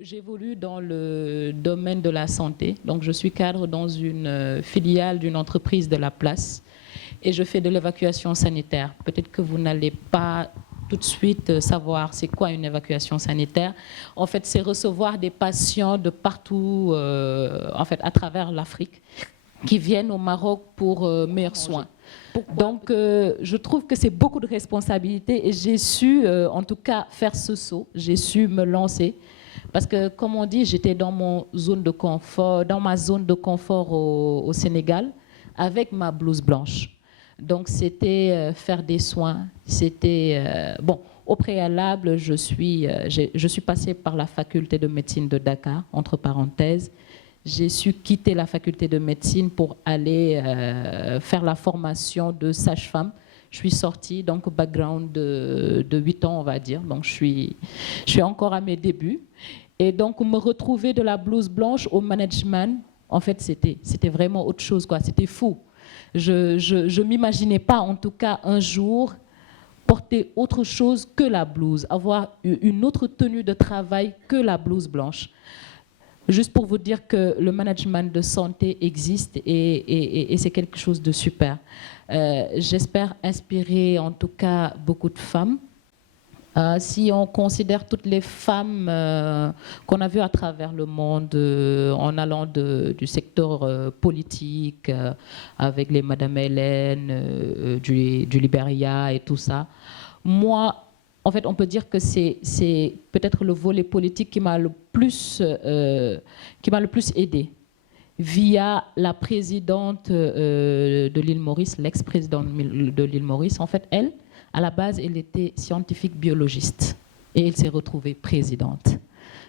J'évolue dans le domaine de la santé. Donc, je suis cadre dans une filiale d'une entreprise de la place et je fais de l'évacuation sanitaire. Peut-être que vous n'allez pas tout de suite savoir c'est quoi une évacuation sanitaire. En fait, c'est recevoir des patients de partout, en fait, à travers l'Afrique, qui viennent au Maroc pour meilleurs soins. Donc, je trouve que c'est beaucoup de responsabilités et j'ai su, en tout cas, faire ce saut. J'ai su me lancer. Parce que, comme on dit, j'étais dans mon zone de confort, dans ma zone de confort au Sénégal, avec ma blouse blanche. Donc, c'était faire des soins. C'était bon. Au préalable, je suis passée par la faculté de médecine de Dakar, entre parenthèses. J'ai su quitter la faculté de médecine pour aller faire la formation de sage-femme. Je suis sortie, donc background de 8 ans, on va dire. Donc, je suis encore à mes débuts. Et donc, me retrouver de la blouse blanche au management, en fait, c'était vraiment autre chose, quoi. C'était fou. Je ne m'imaginais pas, en tout cas, un jour, porter autre chose que la blouse, avoir une autre tenue de travail que la blouse blanche. Juste pour vous dire que le management de santé existe et c'est quelque chose de super. J'espère inspirer en tout cas beaucoup de femmes. Si on considère toutes les femmes qu'on a vues à travers le monde, en allant du secteur politique, avec les Madame Hélène du Libéria et tout ça, moi, en fait, on peut dire que c'est peut-être le volet politique qui m'a le plus aidé, via la présidente de l'île Maurice, l'ex-présidente de l'île Maurice. En fait, elle, à la base, elle était scientifique biologiste et elle s'est retrouvée présidente.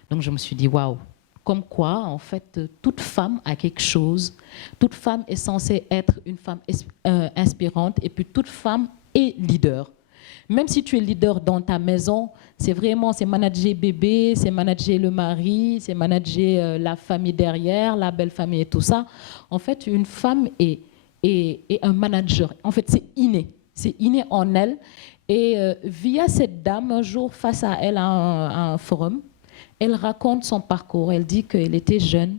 Donc je me suis dit, waouh, comme quoi, en fait, toute femme a quelque chose. Toute femme est censée être une femme inspirante et puis toute femme est leader. Même si tu es leader dans ta maison, c'est manager bébé, c'est manager le mari, c'est manager la famille derrière, la belle famille et tout ça. En fait, une femme est un manager. En fait, c'est inné. C'est inné en elle. Et via cette dame, un jour, face à elle, à un forum, elle raconte son parcours. Elle dit qu'elle était jeune.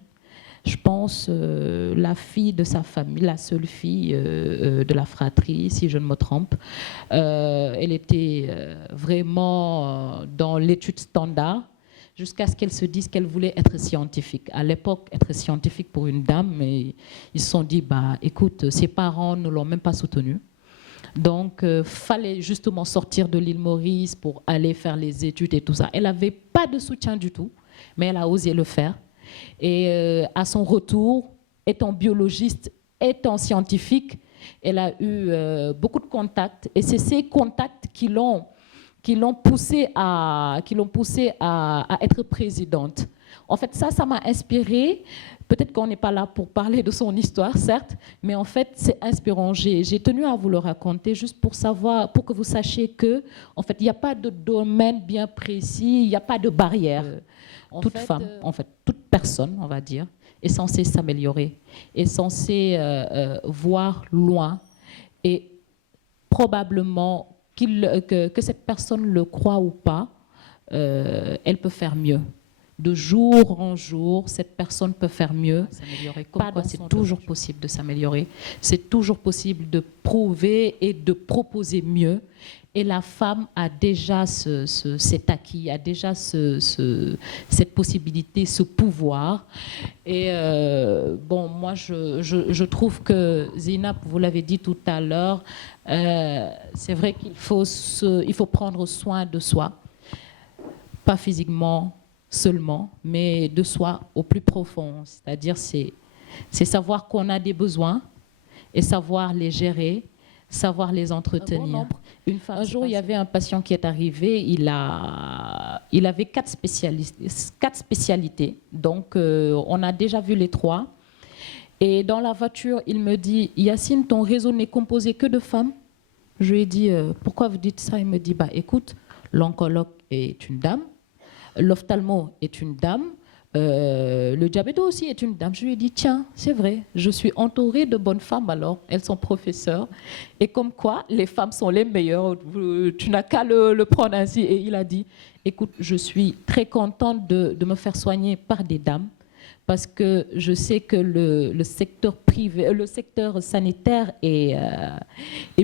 Je pense la fille de sa famille, la seule fille de la fratrie, si je ne me trompe. Elle était vraiment dans l'étude standard jusqu'à ce qu'elle se dise qu'elle voulait être scientifique. À l'époque, être scientifique pour une dame, ils se sont dit, bah, écoute, ses parents ne l'ont même pas soutenue. Donc, fallait justement sortir de l'île Maurice pour aller faire les études et tout ça. Elle n'avait pas de soutien du tout, mais elle a osé le faire. Et à son retour, étant biologiste, étant scientifique, elle a eu beaucoup de contacts. Et c'est ces contacts qui l'ont poussée à être présidente. En fait, ça m'a inspirée. Peut-être qu'on n'est pas là pour parler de son histoire, certes, mais en fait, c'est inspirant. J'ai tenu à vous le raconter juste pour savoir, pour que vous sachiez que, en fait, il n'y a pas de domaine bien précis, il n'y a pas de barrière. Toute femme, en fait, toute personne, on va dire, est censée s'améliorer, est censée voir loin et probablement que cette personne le croit ou pas, elle peut faire mieux. De jour en jour, cette personne peut faire mieux. C'est toujours possible de s'améliorer. C'est toujours possible de prouver et de proposer mieux. Et la femme a déjà cet acquis, a déjà cette possibilité, ce pouvoir. Et bon, moi, je trouve que Zeinab, vous l'avez dit tout à l'heure, c'est vrai qu'il faut prendre soin de soi, pas physiquement seulement, mais de soi au plus profond. C'est-à-dire, c'est savoir qu'on a des besoins et savoir les gérer, savoir les entretenir. Un jour, il y avait un patient qui est arrivé, il avait 4 spécialités. Donc, on a déjà vu les 3. Et dans la voiture, il me dit, Yacine, ton réseau n'est composé que de femmes. Je lui ai dit, pourquoi vous dites ça? Il me dit, bah, écoute, l'oncologue est une dame, l'ophtalmo est une dame, Le diabète aussi est une dame. Je lui ai dit, tiens, c'est vrai, je suis entourée de bonnes femmes alors. Elles sont professeurs. Et comme quoi, les femmes sont les meilleures. Tu n'as qu'à le prendre ainsi. Et il a dit, écoute, je suis très contente de me faire soigner par des dames parce que je sais que le secteur privé, le secteur sanitaire est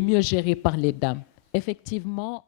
mieux géré par les dames. Effectivement.